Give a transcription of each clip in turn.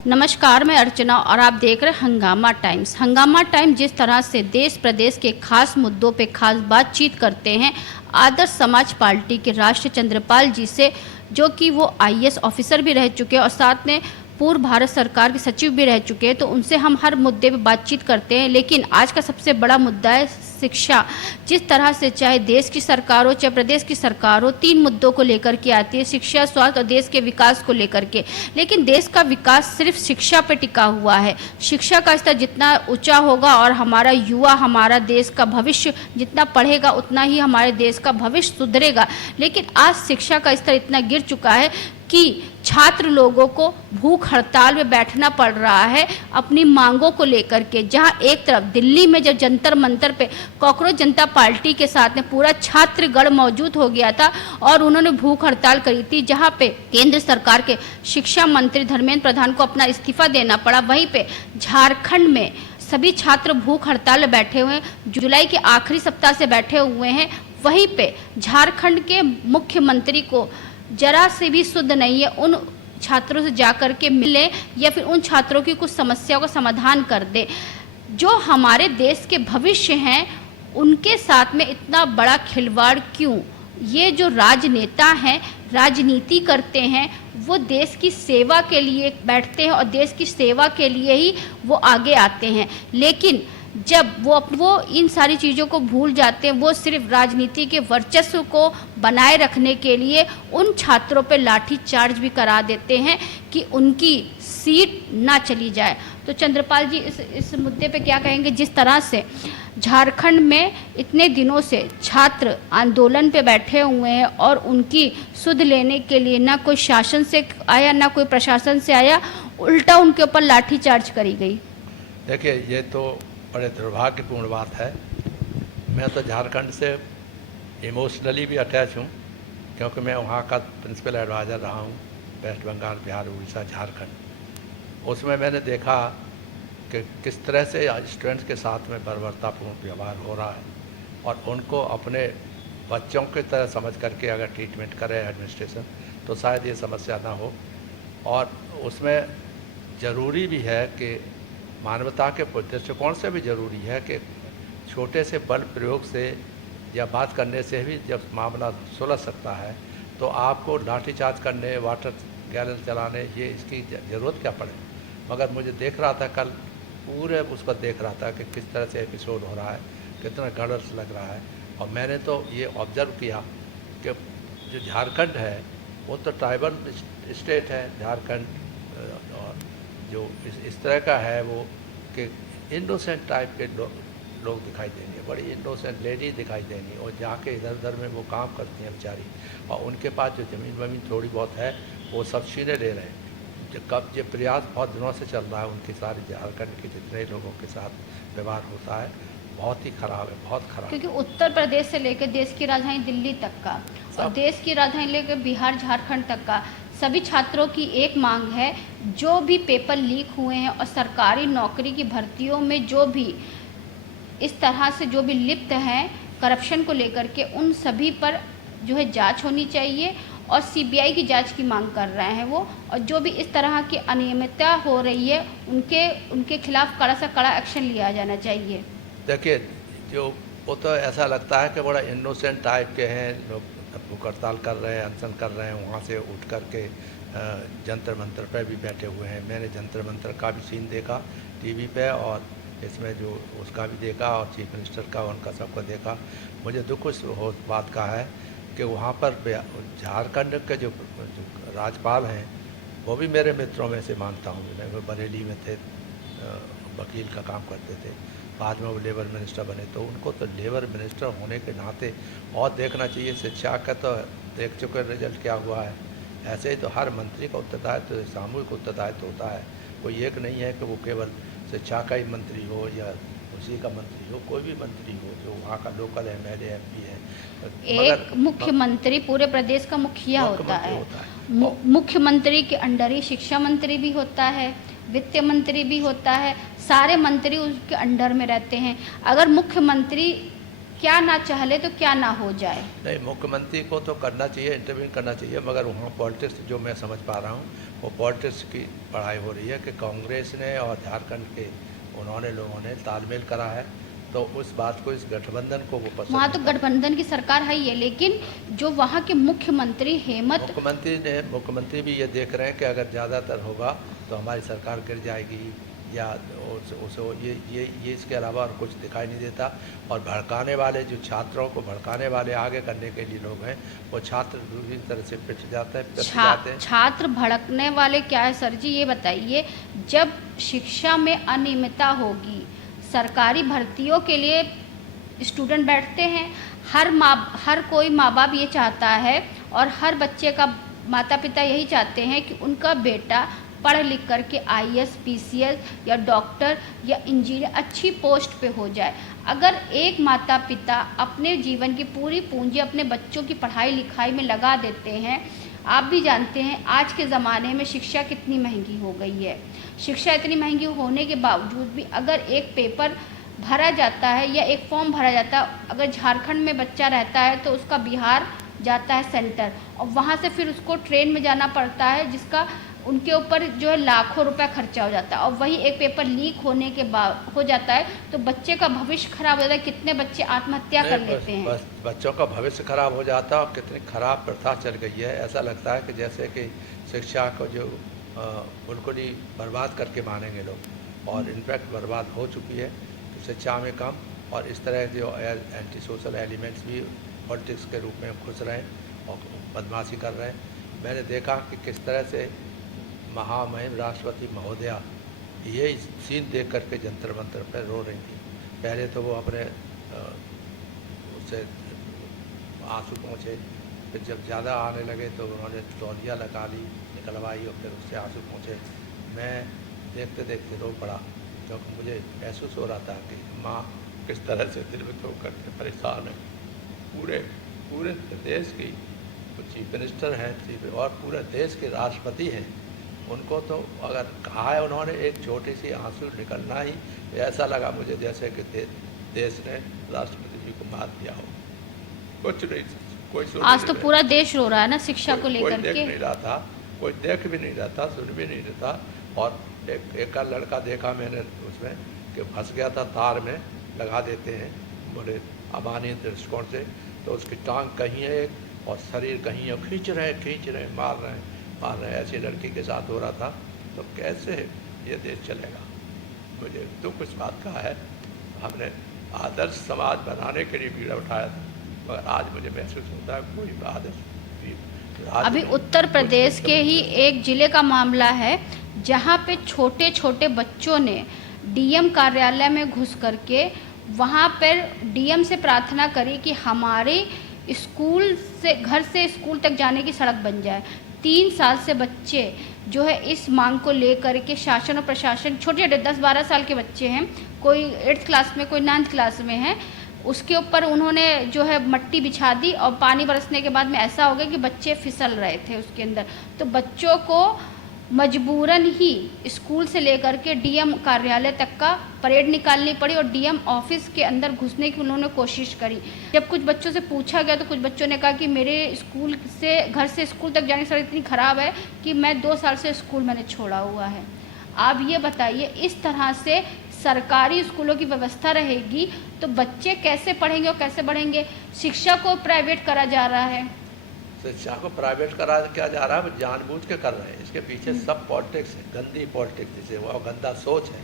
नमस्कार, मैं अर्चना और आप देख रहे हैं हंगामा टाइम्स। हंगामा टाइम्स जिस तरह से देश प्रदेश के खास मुद्दों पे खास बातचीत करते हैं आदर्श समाज पार्टी के राष्ट्रीय चंद्रपाल जी से, जो कि वो आईएएस ऑफिसर भी रह चुके हैं और साथ में पूर्व भारत सरकार के सचिव भी रह चुके हैं, तो उनसे हम हर मुद्दे पे बातचीत करते हैं। लेकिन आज का सबसे बड़ा मुद्दा है शिक्षा। जिस तरह से चाहे देश की सरकार हो चाहे प्रदेश की सरकार हो, 3 मुद्दों को लेकर के आती है, शिक्षा, स्वास्थ्य और देश के विकास को लेकर के। लेकिन देश का विकास सिर्फ शिक्षा पे टिका हुआ है। शिक्षा का स्तर जितना ऊंचा होगा और हमारा युवा, हमारा देश का भविष्य जितना पढ़ेगा उतना ही हमारे देश का भविष्य सुधरेगा। लेकिन आज शिक्षा का स्तर इतना गिर चुका है कि छात्र लोगों को भूख हड़ताल में बैठना पड़ रहा है अपनी मांगों को लेकर के। जहां एक तरफ दिल्ली में जब जंतर मंतर पे कॉकरोच जनता पार्टी के साथ में पूरा छात्रगण मौजूद हो गया था और उन्होंने भूख हड़ताल करी थी, जहां पे केंद्र सरकार के शिक्षा मंत्री धर्मेंद्र प्रधान को अपना इस्तीफा देना पड़ा। वहीं पे झारखंड में सभी छात्र भूख हड़ताल में बैठे हुए हैं, जुलाई के आखिरी सप्ताह से बैठे हुए हैं। वहीं पे झारखंड के मुख्यमंत्री को जरा से भी शुद्ध नहीं है उन छात्रों से जाकर के मिले या फिर उन छात्रों की कुछ समस्याओं का समाधान कर दे। जो हमारे देश के भविष्य हैं उनके साथ में इतना बड़ा खिलवाड़ क्यों? ये जो राजनेता हैं, राजनीति करते हैं, वो देश की सेवा के लिए बैठते हैं और देश की सेवा के लिए ही वो आगे आते हैं। लेकिन जब वो इन सारी चीज़ों को भूल जाते हैं, वो सिर्फ राजनीति के वर्चस्व को बनाए रखने के लिए उन छात्रों पे लाठी चार्ज भी करा देते हैं कि उनकी सीट ना चली जाए। तो चंद्रपाल जी इस मुद्दे पे क्या कहेंगे? जिस तरह से झारखंड में इतने दिनों से छात्र आंदोलन पे बैठे हुए हैं और उनकी सुध लेने के लिए ना कोई शासन से आया ना कोई प्रशासन से आया, उल्टा उनके ऊपर लाठी चार्ज करी गई। देखिए, ये तो बड़े दुर्भाग्यपूर्ण बात है। मैं तो झारखंड से इमोशनली भी अटैच हूँ, क्योंकि मैं वहाँ का प्रिंसिपल एडवाइज़र रहा हूँ, वेस्ट बंगाल, बिहार, उड़ीसा, झारखंड। उसमें मैंने देखा कि किस तरह से स्टूडेंट्स के साथ में बर्बरतापूर्ण व्यवहार हो रहा है और उनको अपने बच्चों की तरह समझ करके अगर ट्रीटमेंट करे एडमिनिस्ट्रेशन तो शायद ये समस्या ना हो। और उसमें ज़रूरी भी है कि मानवता के दृष्टिकोण से भी ज़रूरी है कि छोटे से बल प्रयोग से या बात करने से भी जब मामला सुलझ सकता है, तो आपको लाठीचार्ज करने, वाटर गैलन चलाने, ये इसकी ज़रूरत क्या पड़े। मगर मुझे देख रहा था कल, पूरे उसको देख रहा था कि किस तरह से एपिसोड हो रहा है, कितना गड़स लग रहा है। और मैंने तो ये ऑब्ज़र्व किया कि जो झारखंड है वो तो ट्राइबल स्टेट है झारखंड, और जो इस तरह का है वो कि इनोसेंट टाइप के लोग दिखाई देंगे, बड़ी इनोसेंट लेडी दिखाई देंगी और जाके इधर उधर में वो काम करती हैं बेचारी, और उनके पास जो ज़मीन वमीन थोड़ी बहुत है वो सब छीने ले रहे हैं। जो प्रयास बहुत दिनों से चल रहा है, उनके सारे झारखंड के जितने लोगों के साथ व्यवहार होता है बहुत ही ख़राब है, बहुत ख़राब। क्योंकि उत्तर प्रदेश से लेकर देश की राजधानी दिल्ली तक का और देश की राजधानी लेकर बिहार, झारखंड तक का सभी छात्रों की एक मांग है, जो भी पेपर लीक हुए हैं और सरकारी नौकरी की भर्तियों में जो भी इस तरह से जो भी लिप्त हैं करप्शन को लेकर के, उन सभी पर जो है जांच होनी चाहिए और सीबीआई की जांच की मांग कर रहे हैं वो। और जो भी इस तरह की अनियमितता हो रही है उनके खिलाफ कड़ा से कड़ा एक्शन लिया जाना चाहिए। देखिए, जो वो तो ऐसा लगता है कि बड़ा इनोसेंट टाइप के हैं लोग, भूख हड़ताल कर रहे हैं, अनशन कर रहे हैं, वहाँ से उठ कर के जंतर मंतर पर भी बैठे हुए हैं। मैंने जंतर मंतर का भी सीन देखा टीवी पे और इसमें जो उसका भी देखा और चीफ मिनिस्टर का उनका सबका देखा। मुझे दुख उस बात का है कि वहाँ पर झारखंड के जो राज्यपाल हैं वो भी मेरे मित्रों में से मानता हूँ। वो बरेली में थे, वकील का काम करते थे, बाद में वो लेबर मिनिस्टर बने, तो उनको तो लेबर मिनिस्टर होने के नाते और देखना चाहिए। शिक्षा का तो देख चुके रिजल्ट क्या हुआ है। ऐसे ही तो हर मंत्री का उत्तरदायित्व तो सामूहिक उत्तरदायित्व होता है। कोई एक नहीं है कि वो केवल शिक्षा का ही मंत्री हो या उसी का मंत्री हो, कोई भी मंत्री हो जो वहाँ का लोकल एमएलए एमपी है। एक मुख्यमंत्री पूरे प्रदेश का मुखिया होता है। मुख्यमंत्री के अंडर ही शिक्षा मंत्री भी होता है, वित्त मंत्री भी होता है, सारे मंत्री उसके अंडर में रहते हैं। अगर मुख्यमंत्री क्या ना चाहे तो क्या ना हो जाए? नहीं, मुख्यमंत्री को तो करना चाहिए, इंटरव्यू करना चाहिए, मगर वहाँ पॉलिटिक्स जो मैं समझ पा रहा हूँ वो पॉलिटिक्स की पढ़ाई हो रही है कि कांग्रेस ने और झारखंड के उन्होंने लोगों ने तालमेल करा है, तो उस बात को, इस गठबंधन को वो पसंद वहाँ तो नहीं करते। गठबंधन की सरकार है ही है, लेकिन जो वहाँ के मुख्यमंत्री हेमंत मुख्यमंत्री भी ये देख रहे हैं कि अगर ज़्यादातर होगा तो हमारी सरकार गिर जाएगी, या ये इसके अलावा और कुछ दिखाई नहीं देता। और भड़काने वाले, जो छात्रों को भड़काने वाले आगे करने के लिए लोग हैं, वो छात्र पूरी तरह से पिट जाते हैं। छात्र भड़कने वाले क्या है सर जी, ये बताइए। जब शिक्षा में अनियमितता होगी, सरकारी भर्तियों के लिए स्टूडेंट बैठते हैं, हर कोई माँ बाप ये चाहता है और हर बच्चे का माता पिता यही चाहते हैं कि उनका बेटा पढ़ लिख करके आईएएस, पीसीएस या डॉक्टर या इंजीनियर अच्छी पोस्ट पे हो जाए। अगर एक माता पिता अपने जीवन की पूरी पूंजी अपने बच्चों की पढ़ाई लिखाई में लगा देते हैं, आप भी जानते हैं आज के ज़माने में शिक्षा कितनी महंगी हो गई है। शिक्षा इतनी महंगी होने के बावजूद भी अगर एक पेपर भरा जाता है या एक फॉर्म भरा जाता है, अगर झारखंड में बच्चा रहता है तो उसका बिहार जाता है सेंटर, और वहाँ से फिर उसको ट्रेन में जाना पड़ता है, जिसका उनके ऊपर जो है लाखों रुपया खर्चा हो जाता है। और वही एक पेपर लीक होने के बाद हो जाता है तो बच्चे का भविष्य खराब हो जाता है। कितने बच्चे आत्महत्या कर लेते हैं। बस बच्चों का भविष्य खराब हो जाता है। और कितनी खराब प्रथा चल गई है, ऐसा लगता है कि जैसे कि शिक्षा को जो बिल्कुल ही बर्बाद करके मानेंगे लोग, और इनफैक्ट बर्बाद हो चुकी है। तो शिक्षा में कम, और इस तरह जो एंटी सोशल एलिमेंट्स भी पॉलिटिक्स के रूप में घुस रहे हैं और बदमाशी कर रहे हैं। मैंने देखा कि किस तरह से महामहिम राष्ट्रपति महोदया ये सीन देख करके जंतर मंतर पर रो रही थी। पहले तो वो अपने उससे आंसू पहुँचे, फिर जब ज़्यादा आने लगे तो उन्होंने तौलिया लगा ली, निकलवाई, और फिर उससे आंसू पहुँचे। मैं देखते देखते रो पड़ा, क्योंकि मुझे महसूस हो रहा था कि माँ किस तरह से दिल में धो करके परेशान है। पूरे देश की चीफ मिनिस्टर हैं, और पूरे देश के राष्ट्रपति हैं, उनको तो अगर कहा है उन्होंने एक छोटी सी आंसू निकलना ही, ऐसा लगा मुझे जैसे कि देश ने राष्ट्रपति जी को मार दिया हो। कुछ नहीं, कोई सुन आज तो पूरा देश रो रहा है ना शिक्षा को लेकर के। कोई देख नहीं रहा था, कोई देख भी नहीं रहा था, सुन भी नहीं रहा था। और एक का लड़का देखा मैंने उसमें कि फंस गया था, तार में लगा देते हैं बोले अमानवीय दृष्टिकोण से, तो उसकी टांग कहीं है एक और शरीर कहीं है, खींच रहे मार रहे हैं। ऐसी लड़की के साथ हो रहा था। तो कैसे ये देश चलेगा? मुझे दुख इस बात का है। हमने आदर्श समाज बनाने के लिए बीड़ा उठाया था, मगर आज मुझे महसूस होता है कोई आदर्श। अभी उत्तर प्रदेश के ही एक जिले का मामला है, जहाँ पे छोटे छोटे बच्चों ने डीएम कार्यालय में घुस करके वहाँ पर डीएम से प्रार्थना करी कि हमारे स्कूल से, घर से स्कूल तक जाने की सड़क बन जाए। 3 साल से बच्चे जो है इस मांग को लेकर के शासन और प्रशासन, छोटे छोटे 10-12 साल के बच्चे हैं, कोई 8th क्लास में, कोई 9th क्लास में है, उसके ऊपर उन्होंने जो है मट्टी बिछा दी, और पानी बरसने के बाद में ऐसा हो गया कि बच्चे फिसल रहे थे उसके अंदर। तो बच्चों को मजबूरन ही स्कूल से लेकर के डीएम कार्यालय तक का परेड निकालनी पड़ी, और डीएम ऑफिस के अंदर घुसने की उन्होंने कोशिश करी। जब कुछ बच्चों से पूछा गया तो कुछ बच्चों ने कहा कि मेरे स्कूल से, घर से स्कूल तक जाने की सड़क इतनी ख़राब है कि मैं 2 साल से स्कूल मैंने छोड़ा हुआ है। आप ये बताइए, इस तरह से सरकारी स्कूलों की व्यवस्था रहेगी तो बच्चे कैसे पढ़ेंगे और कैसे बढ़ेंगे? शिक्षा को प्राइवेट करा जा रहा है। शिक्षा को प्राइवेट करा क्या जा रहा है, वो जानबूझ के कर रहे हैं। इसके पीछे सब पॉलिटिक्स है, गंदी पॉलिटिक्स, जिसे वो गंदा सोच है,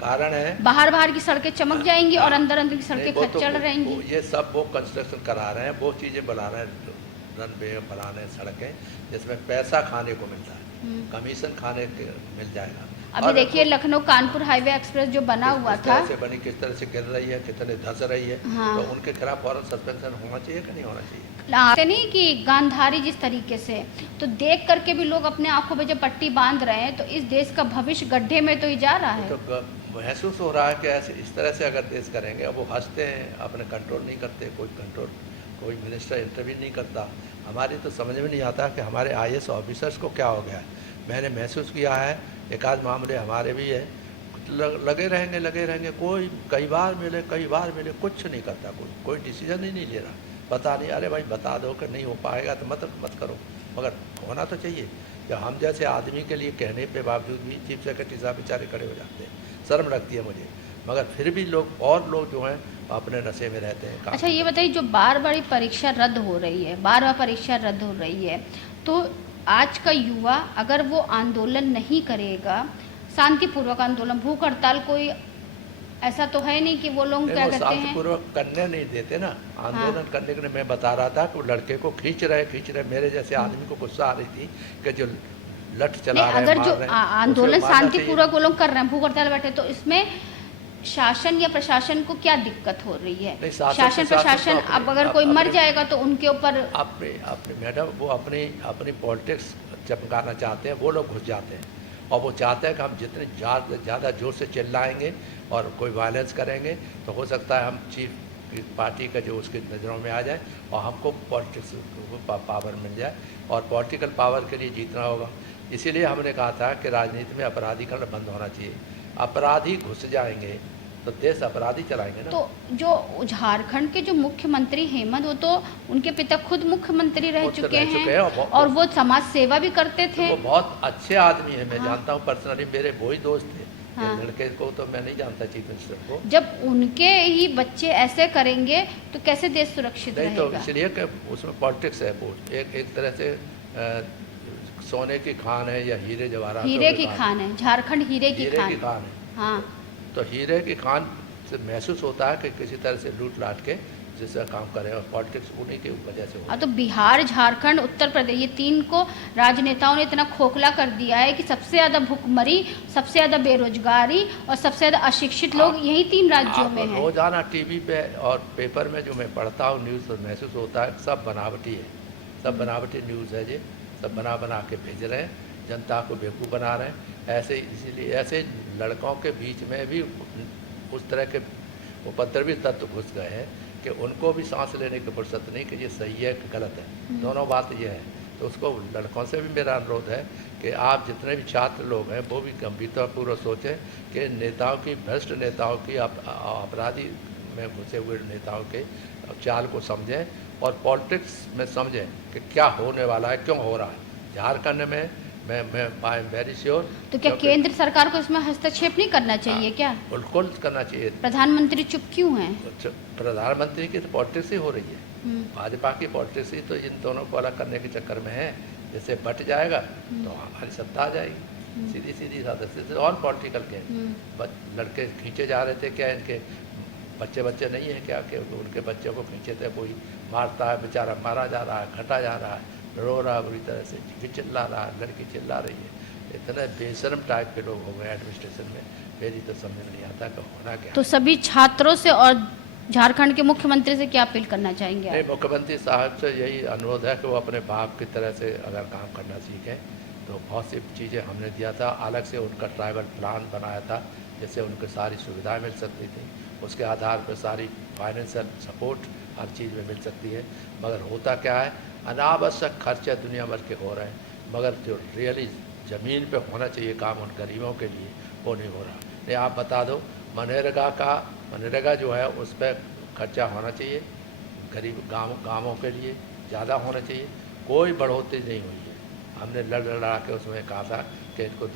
कारण है। बाहर की सड़कें चमक जाएंगी और अंदर की सड़कें खच्चड़ रहेंगी। ये सब वो कंस्ट्रक्शन करा रहे हैं, वो चीज़ें बना रहे हैं, रनवे बना रहे हैं, सड़कें जिसमें पैसा खाने को मिलता है, कमीशन खाने के मिल जाएगा। अभी देखिए लखनऊ कानपुर हाईवे एक्सप्रेस जो बना हुआ था, किस तरह से गिर रही है, कितने धस रही है। हाँ। तो उनके खिलाफ फौरन सस्पेंशन होना चाहिए कि नहीं होना चाहिए? नहीं कि गांधारी जिस तरीके से, तो देख करके भी लोग अपने आंखों में जब पट्टी बांध रहे हैं तो इस देश का भविष्य गड्ढे में तो ही जा रहा है। तो महसूस हो रहा है कि ऐसे इस तरह से अगर देश करेंगे, अब वो हंसते हैं, अपने कंट्रोल नहीं करते, कोई मिनिस्टर इंटरव्यू नहीं करता। हमारी तो समझ में नहीं आता कि हमारे IAS ऑफिसर्स को क्या हो गया है। मैंने महसूस किया है, एक आध मामले हमारे भी है लगे रहेंगे, कोई कई बार मिले, कुछ नहीं करता, कोई डिसीजन ही नहीं ले रहा। बता नहीं, अरे भाई बता दो कि नहीं हो पाएगा तो मत करो, मगर होना तो चाहिए। जब हम जैसे आदमी के लिए कहने पे बावजूद भी चीफ सेक्रेटरी साहब बेचारे खड़े हो जाते हैं, शर्म लगती है मुझे, मगर फिर भी लोग जो हैं अपने नशे में रहते हैं। अच्छा ये बताइए, जो बार बार परीक्षा रद्द हो रही है, बार परीक्षा रद्द हो रही है, तो आज का युवा अगर वो आंदोलन नहीं करेगा, शांतिपूर्वक आंदोलन, भूख हड़ताल, कोई ऐसा तो है नहीं कि वो लोग क्या कहते हैं, शांतिपूर्वक करने नहीं देते ना आंदोलन करने के लिए। मैं बता रहा था कि वो लड़के को खींच रहे, मेरे जैसे आदमी को गुस्सा आ रही थी कि जो लठ चला रहे हैं, अगर जो आंदोलन शांतिपूर्वक वो लोग कर रहे हैं, भूख हड़ताल बैठे, तो इसमें शासन या प्रशासन को क्या दिक्कत हो रही है? शासन प्रशासन अब अगर कोई मर जाएगा तो उनके ऊपर अपने मैडम वो अपनी पॉलिटिक्स चमकाना चाहते हैं, वो लोग घुस जाते हैं और वो चाहते हैं कि हम जितने ज़्यादा जोर से चिल्लाएंगे और कोई वायलेंस करेंगे तो हो सकता है हम चीफ पार्टी का जो उसकी नज़रों में आ जाए और हमको पॉलिटिक्स पावर मिल जाए, और पॉलिटिकल पावर के लिए जीतना होगा। इसीलिए हमने कहा था कि राजनीति में अपराधीकरण बंद होना चाहिए। अपराधी घुस जाएंगे तो देश अपराधी चलाएंगे ना। तो जो झारखंड के जो मुख्यमंत्री हेमंत, वो तो उनके पिता खुद मुख्यमंत्री रह चुके हैं और वो समाज सेवा भी करते थे। वो बहुत अच्छे आदमी है, मैं जानता हूँ पर्सनली, मेरे वो ही दोस्त थे। लड़के को तो मैं नहीं जानता, चीफ मिनिस्टर को। जब उनके ही बच्चे ऐसे करेंगे तो कैसे देश सुरक्षित रहेगा? तो इसलिए कि उसमें पॉलिटिक्स है, वो एक तरह से सोने की खान है या हीरे जवाहरात, हीरे की खान है झारखंड, हीरे की खान है। हाँ, तो हीरे की खान से महसूस होता है कि किसी तरह से लूट लाट के जिसका काम करें, और पॉलिटिक्स उन्हीं की वजह से हो। तो बिहार, झारखंड, उत्तर प्रदेश, ये तीन को राजनेताओं ने इतना खोखला कर दिया है कि सबसे ज़्यादा भुखमरी, सबसे ज़्यादा बेरोजगारी और सबसे ज़्यादा अशिक्षित लोग यही तीन राज्यों में हैं। रोजाना टीवी पे और पेपर में जो मैं पढ़ता हूँ न्यूज़, तो महसूस होता है सब बनावटी है, सब बनावटी न्यूज़ है जी, सब बना के भेज रहे हैं, जनता को बेवकूफ़ बना रहे हैं। इसीलिए ऐसे लड़कों के बीच में भी उस तरह के उपद्रवी तत्व घुस गए हैं कि उनको भी सांस लेने की फुर्सत नहीं कि ये सही है कि गलत है, दोनों बात ये है। तो उसको लड़कों से भी मेरा अनुरोध है कि आप जितने भी छात्र लोग हैं वो भी गंभीरतापूर्वक सोचें कि नेताओं की, भ्रष्ट नेताओं की, अपराधी में घुसे हुए नेताओं के चाल को समझें और पॉलिटिक्स में समझें कि क्या होने वाला है, क्यों हो रहा है। झारखंड में मैं आई एम वेरी श्योर। तो क्या केंद्र सरकार को इसमें हस्तक्षेप नहीं करना चाहिए? क्या बिल्कुल करना चाहिए। प्रधानमंत्री चुप क्यों हैं? प्रधानमंत्री की तो पॉलिटिक्स ही हो रही है, भाजपा की पॉलिटिक्स ही तो इन दोनों को अलग करने के चक्कर में है। जैसे बट जाएगा तो हमारी सत्ता आ जाएगी, सीधी सदस्य और पॉलिटिकल के लड़के खींचे जा रहे थे। क्या इनके बच्चे नहीं है क्या कि उनके बच्चों को खींचे थे, कोई मारता है, बेचारा मारा जा रहा है, घटा जा रहा है, रो रहा है बुरी तरह से, चिल्ला रहा है, लड़की चिल्ला रही है। इतने बेशर्म टाइप के लोग हो गए एडमिनिस्ट्रेशन में, मेरी तो समझ नहीं आता कि होना क्या। तो सभी छात्रों से और झारखंड के मुख्यमंत्री से क्या अपील करना चाहेंगे? नहीं, मुख्यमंत्री साहब से यही अनुरोध है कि वो अपने बाप की तरह से अगर काम करना सीखें। तो बहुत सी चीज़ें हमने दिया था, अलग से उनका ट्राइबल प्लान बनाया था जिससे उनको सारी सुविधाएं मिल सकती थी, उसके आधार पर सारी फाइनेंशियल सपोर्ट हर चीज़ में मिल सकती है। मगर होता क्या है, अनावश्यक खर्चे दुनिया भर के हो रहे हैं, मगर जो रियली ज़मीन पे होना चाहिए काम उन गरीबों के लिए वो नहीं हो रहा। नहीं, आप बता दो, मनरेगा जो है उस पर खर्चा होना चाहिए, गरीब गाँवों के लिए ज़्यादा होना चाहिए, कोई बढ़ोतरी नहीं हुई है। हमने लड़ा के उसमें कहा था कि इनको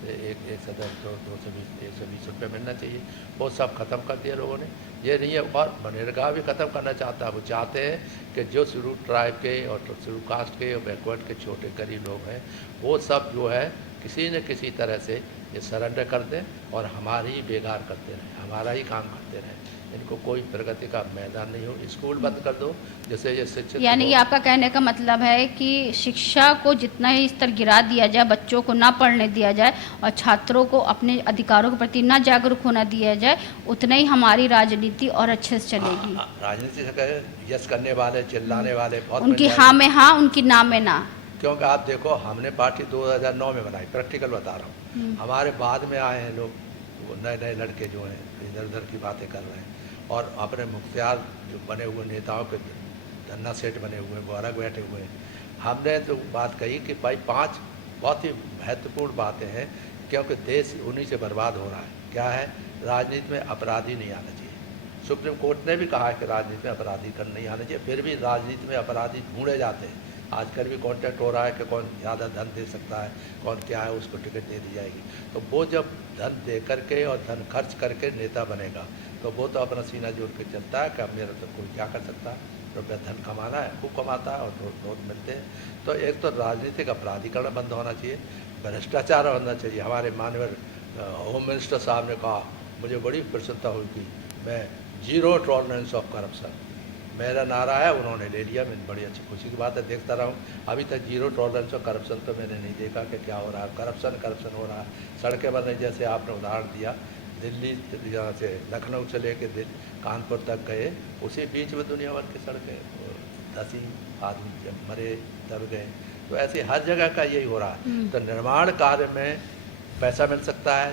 एक सदर 120 रुपये मिलना चाहिए, वो सब ख़त्म कर दिया लोगों ने। ये नहीं है, और मनरेगा भी ख़त्म करना चाहता है। वो चाहते हैं कि जो शुरू ट्राइब के और शुरू कास्ट के और बैकवर्ड के छोटे गरीब लोग हैं वो सब जो है किसी न किसी तरह से ये सरेंडर कर दें और हमारी ही बेकार करते रहें, हमारा ही काम करते रहें, इनको कोई प्रगति का मैदान नहीं हो। स्कूल बंद कर दो, जैसे ये शिक्षक, यानी ये आपका कहने का मतलब है कि शिक्षा को जितना ही स्तर गिरा दिया जाए, बच्चों को ना पढ़ने दिया जाए और छात्रों को अपने अधिकारों के प्रति ना जागरूक होना दिया जाए, उतना ही हमारी राजनीति और अच्छे से चलेगी। राजनीति से यस करने वाले, चिल्लाने वाले बहुत, उनकी हाँ में हाँ, उनकी ना में ना। क्योंकि आप देखो, हमने पार्टी 2009 में बनाई, प्रैक्टिकल बता रहा हूँ। हमारे बाद में आए हैं लोग, वो नए लड़के जो हैं इधर उधर की बातें कर रहे हैं और अपने मुख्तियार जो बने हुए नेताओं के धन्ना सेठ बने हुए हैं वो अलग बैठे हुए हैं। हमने तो बात कही कि भाई 5 बहुत ही महत्वपूर्ण बातें हैं क्योंकि देश उन्हीं से बर्बाद हो रहा है। क्या है, राजनीति में अपराधी नहीं आना चाहिए। सुप्रीम कोर्ट ने भी कहा है कि राजनीति में अपराधी कर नहीं आना चाहिए, फिर भी राजनीति में अपराधी ढूंढे जाते हैं। आजकल भी कॉन्टेक्ट हो रहा है कि कौन ज़्यादा धन दे सकता है, कौन क्या है, उसको टिकट दे दी जाएगी। तो वो जब धन दे करके और धन खर्च करके नेता बनेगा तो वो तो अपना सीना जोड़ के चलता है कि अब मेरा तो कोई क्या कर सकता है, रुपया धन कमाना है, खूब कमाता है और नोट मिलते हैं। तो एक तो राजनीतिक अपराधीकरण बंद होना चाहिए, भ्रष्टाचार होना चाहिए। हमारे माननीय होम मिनिस्टर साहब ने कहा, मुझे बड़ी प्रसन्नता हुई कि मैं जीरो टॉलरेंस ऑफ करप्शन, मेरा नारा है, उन्होंने ले लिया। मैं बड़ी अच्छी खुशी की बात है, देखता रहा हूँ। अभी तक जीरो टॉलरेंस ऑफ करप्शन तो मैंने नहीं देखा कि क्या हो रहा है। करप्शन हो रहा है, सड़कें बन रही, जैसे आपने उदाहरण दिया, दिल्ली यहाँ से लखनऊ से लेके कानपुर तक गए, उसी बीच में दुनिया भर की सड़कें, 10 आदमी जब मरे दब गए। तो ऐसे हर जगह का यही हो रहा है। तो निर्माण कार्य में पैसा मिल सकता है,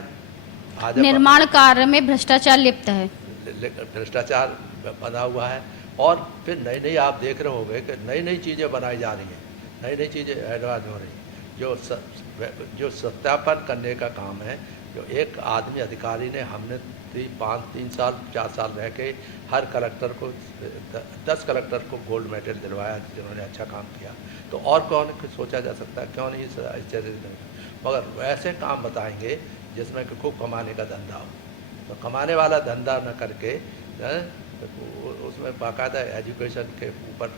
निर्माण कार्य में भ्रष्टाचार लिप्त है, भ्रष्टाचार बना हुआ है। और फिर नई नई आप देख रहे होंगे कि नई नई चीज़ें बनाई जा रही हैं, नई नई चीज़ें एडवांस हो रही हैं। जो सत्यापन करने का काम है, जो एक आदमी अधिकारी ने, हमने 3 साल 4 साल रह के हर कलेक्टर को 10 कलेक्टर को गोल्ड मेडल दिलवाया जिन्होंने अच्छा काम किया। तो और कौन सोचा जा सकता है, क्यों नहीं मगर वैसे काम बताएंगे जिसमें कि खूब कमाने का धंधा हो। तो कमाने वाला धंधा न करके उसमें बाकायदा एजुकेशन के ऊपर।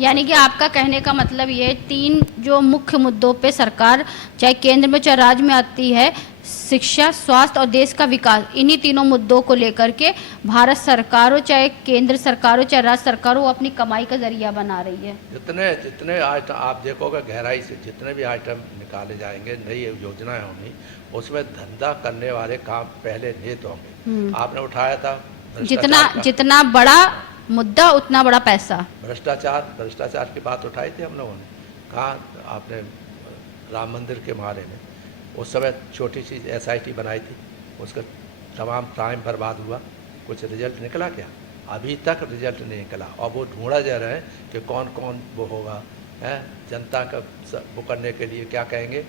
यानी कि आपका कहने का मतलब ये 3 जो मुख्य मुद्दों पे सरकार चाहे केंद्र में चाहे राज्य में आती है, शिक्षा, स्वास्थ्य और देश का विकास, इन्हीं तीनों मुद्दों को लेकर के भारत सरकार हो चाहे केंद्र सरकार हो चाहे राज्य सरकार हो, अपनी कमाई का जरिया बना रही है। जितने आइटम आप देखोगे गहराई से, जितने भी आइटम निकाले जाएंगे, नई योजनाएं होंगी, उसमें धंधा करने वाले काम पहले निहित होंगे। आपने उठाया था जितना बड़ा मुद्दा उतना बड़ा पैसा। भ्रष्टाचार की बात उठाई थी हम लोगों ने। कहा आपने राम मंदिर के मामले में, उस समय छोटी सी SIT बनाई थी, उसका तमाम टाइम बर्बाद हुआ, कुछ रिजल्ट निकला क्या? अभी तक रिजल्ट नहीं निकला। और वो ढूंढा जा रहा है कि कौन कौन वो होगा, है जनता का वो करने के लिए क्या कहेंगे,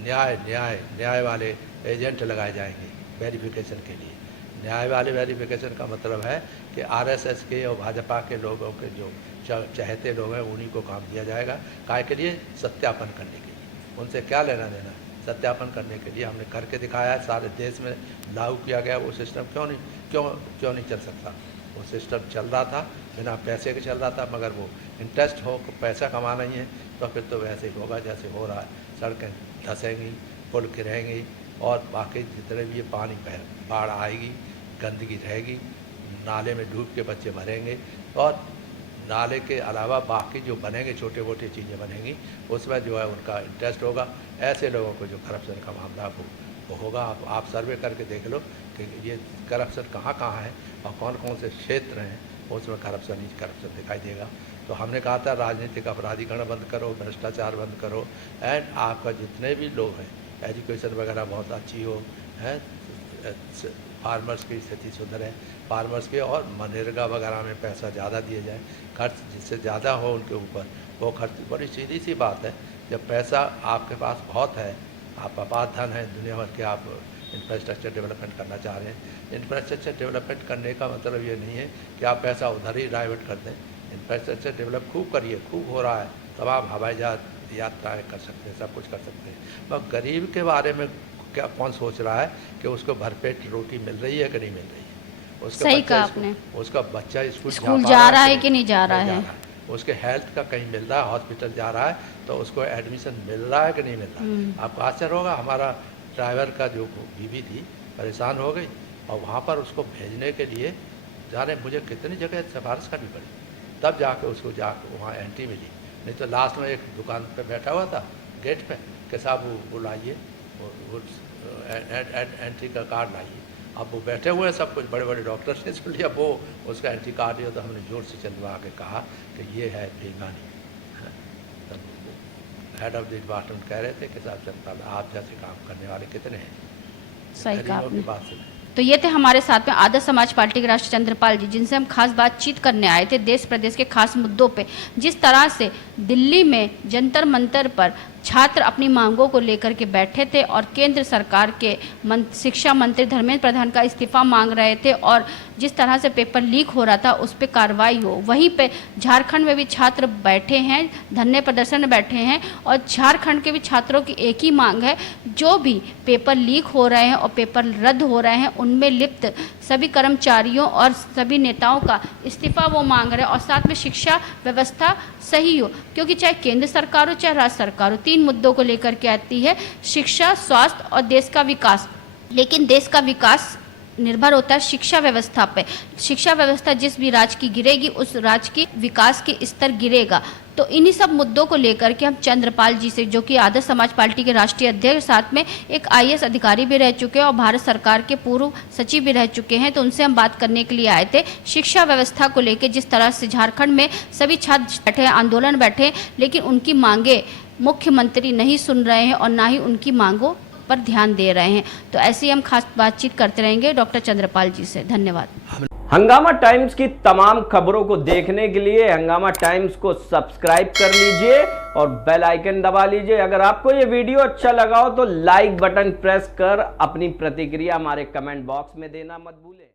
न्याय वाले एजेंट लगाए जाएंगे वेरिफिकेशन के लिए। न्याय वाले वेरिफिकेशन का मतलब है कि RSS के और भाजपा के लोगों के जो चाहते लोग हैं उन्हीं को काम दिया जाएगा। काय के लिए? सत्यापन करने के लिए। उनसे क्या लेना देना? सत्यापन करने के लिए हमने करके दिखाया है, सारे देश में लागू किया गया। वो सिस्टम क्यों नहीं चल सकता? वो सिस्टम चल रहा था, बिना पैसे के चल रहा था, मगर वो इंटरेस्ट हो, पैसा कमाना ही है, तो फिर तो वैसे ही होगा जैसे हो रहा है। सड़कें धंसेंगी, पुल गिरेंगी और बाकी जितने भी ये पानी बाढ़ आएगी, गंदगी रहेगी, नाले में डूब के बच्चे मरेंगे। और नाले के अलावा बाकी जो बनेंगे छोटे मोटे चीज़ें बनेंगी, उसमें जो है उनका इंटरेस्ट होगा। ऐसे लोगों को जो करप्शन का मामला वो होगा। आप सर्वे करके देख लो कि ये करप्शन कहाँ कहाँ है और कौन कौन से क्षेत्र हैं, उसमें करप्शन दिखाई देगा। तो हमने कहा था राजनीतिक अपराधीकरण बंद करो, भ्रष्टाचार बंद करो, एंड आपका जितने भी लोग हैं एजुकेशन वगैरह बहुत अच्छी हो, है, फार्मर्स की स्थिति सुधर है, फार्मर्स के, और मनरेगा वगैरह में पैसा ज़्यादा दिया जाए, खर्च जिससे ज़्यादा हो उनके ऊपर वो खर्च। बड़ी सीधी सी बात है, जब पैसा आपके पास बहुत है, आप अपार धन है दुनिया भर के, आप इंफ्रास्ट्रक्चर डेवलपमेंट करना चाह रहे हैं। इंफ्रास्ट्रक्चर डेवलपमेंट करने का मतलब ये नहीं है कि आप पैसा उधर ही डाइवर्ट कर दें। इंफ्रास्ट्रक्चर डेवलप खूब करिए, खूब हो रहा है, तब आप हवाई जहाज यात्राएँ कर सकते हैं, सब कुछ कर सकते हैं। मगर गरीब के बारे में क्या कौन सोच रहा है कि उसको भरपेट रोटी मिल रही है कि नहीं मिल रही है? सही कहा आपने। उसका बच्चा स्कूल जा रहा है कि नहीं जा रहा है, उसके हेल्थ का कहीं मिल रहा है, हॉस्पिटल जा रहा है तो उसको एडमिशन मिल रहा है कि नहीं मिल रहा है? आपको आश्चर्य होगा, हमारा ड्राइवर का जो बीवी थी परेशान हो गई और वहाँ पर उसको भेजने के लिए जाने मुझे कितनी जगह सिफारिश करनी पड़ी, तब जाके उसको वहाँ एंट्री मिली। नहीं तो लास्ट में एक दुकान पे बैठा हुआ था गेट पे कि साहब वो लाइए, वो एंट्री का कार्ड लाइए। अब वो बैठे हुए हैं सब कुछ, बड़े बड़े डॉक्टर्स ने सुन लिया, वो उसका एंट्री कार्ड लिया, तो हमने जोर से चलवा के कहा कि ये है बेईमानी। तब हेड ऑफ द डिपार्टमेंट कह रहे थे कि साहब जनता आप जैसे काम करने वाले कितने हैं? सही कहा आपने। बात से तो ये थे हमारे साथ में आदर्श समाज पार्टी के राष्ट्रीय चंद्रपाल जी, जिनसे हम खास बातचीत करने आए थे देश प्रदेश के खास मुद्दों पे। जिस तरह से दिल्ली में जंतर मंतर पर छात्र अपनी मांगों को लेकर के बैठे थे और केंद्र सरकार के शिक्षा मंत्री धर्मेंद्र प्रधान का इस्तीफा मांग रहे थे और जिस तरह से पेपर लीक हो रहा था उस पर कार्रवाई हो। वहीं पे झारखंड में भी छात्र बैठे हैं, धरने प्रदर्शन में बैठे हैं और झारखंड के भी छात्रों की एक ही मांग है, जो भी पेपर लीक हो रहे हैं और पेपर रद्द हो रहे हैं उनमें लिप्त सभी कर्मचारियों और सभी नेताओं का इस्तीफा वो मांग रहे हैं और साथ में शिक्षा व्यवस्था सही हो, क्योंकि चाहे केंद्र सरकार हो चाहे राज्य सरकार हो, 3 मुद्दों को लेकर के आती है, शिक्षा, स्वास्थ्य और देश का विकास। लेकिन देश का विकास निर्भर होता है शिक्षा व्यवस्था पे। शिक्षा व्यवस्था जिस भी राज्य की गिरेगी उस राज्य की विकास के स्तर गिरेगा। तो इन्हीं सब मुद्दों को लेकर के हम चंद्रपाल जी से, जो कि आदर्श समाज पार्टी के राष्ट्रीय अध्यक्ष, साथ में एक IAS अधिकारी भी रह चुके हैं और भारत सरकार के पूर्व सचिव भी रह चुके हैं, तो उनसे हम बात करने के लिए आए थे शिक्षा व्यवस्था को लेकर। जिस तरह से झारखंड में सभी छात्र बैठे हैं, आंदोलन बैठे हैं, लेकिन उनकी मांगे मुख्यमंत्री नहीं सुन रहे हैं और ना ही उनकी मांगों पर ध्यान दे रहे हैं। तो ऐसे ही हम खास बातचीत करते रहेंगे डॉक्टर चंद्रपाल जी से। धन्यवाद। हंगामा टाइम्स की तमाम खबरों को देखने के लिए हंगामा टाइम्स को सब्सक्राइब कर लीजिए और बेल आइकन दबा लीजिए। अगर आपको ये वीडियो अच्छा लगा हो तो लाइक बटन प्रेस कर अपनी प्रतिक्रिया हमारे कमेंट बॉक्स में देना मत भूलें।